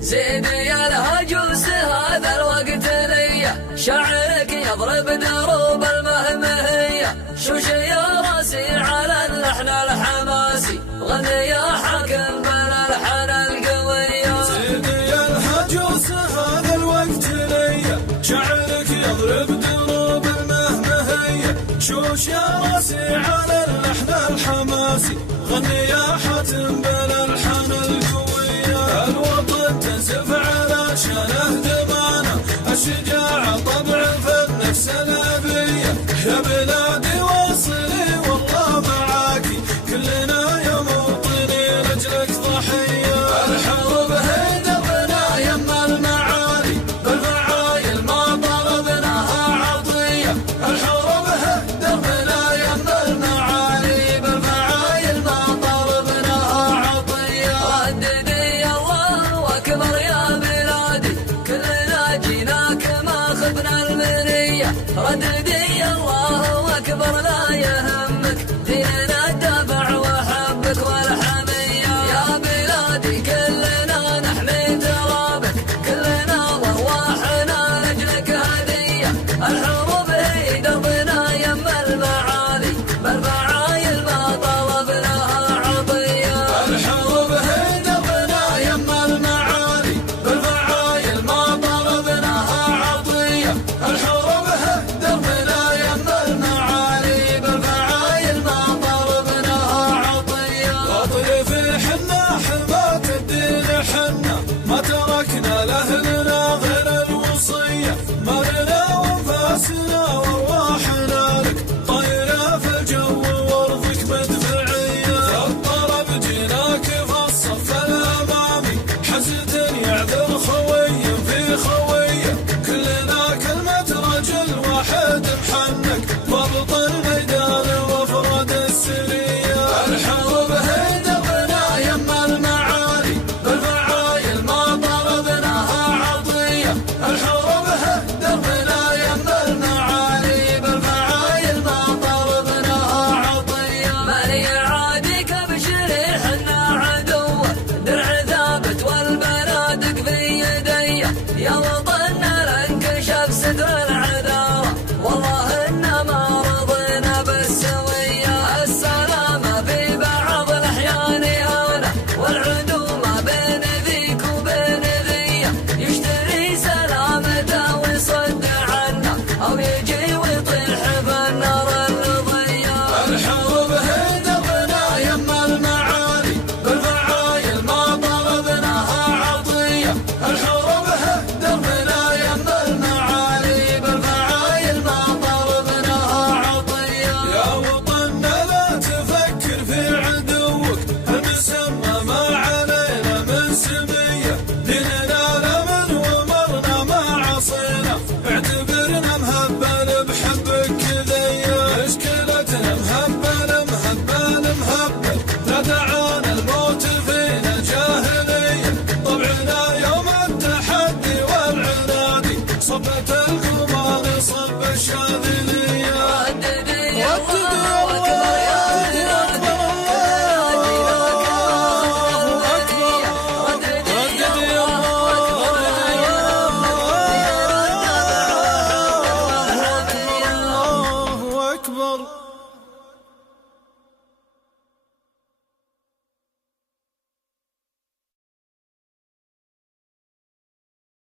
زيدي الهجوس هذا الوقت ليا، شعرك يضرب دروب المهمهية، شوش يا راسي على اللحن الحماسي، غني يا حاكم بالالحان القوية. زيدي الهجوس هذا الوقت ليا، شعرك يضرب دروب المهمهية، شوش يا راسي على اللحن الحماسي، غني يا حاتم بالالحان القوية. الوطن تنزف على شانه دمانه، الشجاعة طبع في النفس الأبية، يا بلادي واصلي والله معاكي، كلنا يا موطني رجلك ضحية. الحرب هي دربنا يم المعالي، بالفعايل ما طلبناها عطية. الحرب هي دربنا يم المعالي، بالفعايل ما طلبناها عطية. رددي الله أكبر يا بلادي، كلنا جيناك ما خبنا المنية. رددي الله أكبر لا يهمك، ديننا الدفع وحبك والحمية. يا بلادي كلنا نحمي ترابك، كلنا وارواحنا لأجلك هدية. الحروب هي دربنا يم المعالي، بالفعايل ما طلبناها عطية. الحرب هي دربنا يم المعالي، بالفعايل ما طلبناها عطية. الحرب هي دربنا يم المعالي، بالفعايل ما طلبناها عطية. وطيف حنا حماة الدين حنا، ما تركنا لأهلنا غير الوصية، مالنا وانفاسنا وارواحنا لك، طايرة في الجو وارضك مدفعية. الطرب جيناك في الصف الأمامي، حسد يعذر خوي في خوية، كلنا كلمة رجل واحد محنك، ضبط الميدان وافراد السرية. الحرب هي دربنا يم المعالي، بالفعايل ما طلبناها عطية. الحرب هي دربنا يم المعالي، بالفعايل ما طلبناها عطية. مالي عاديك بشري حنا عدوة، درع ثابت والبنادق في يدي. يا وطننا لانكشف ستر العذارى، والله إنا ما رضينا بالسوية. السلامة في بعض الأحيان هونة، والعدو ما بين ذيك وبين ذية، يشتري سلامته ويصد عنا، أو يجي ويطيح بالنار الضية. الحرب هي دربنا يم المعالي، بالفعايل ما طلبناها عطية. الحرب هي دربنا يم المعالي، بالفعايل ما طلبناها عطية. يا وطننا لا تفكر في عدوك، المسمى ما علينا من سمية، ديننا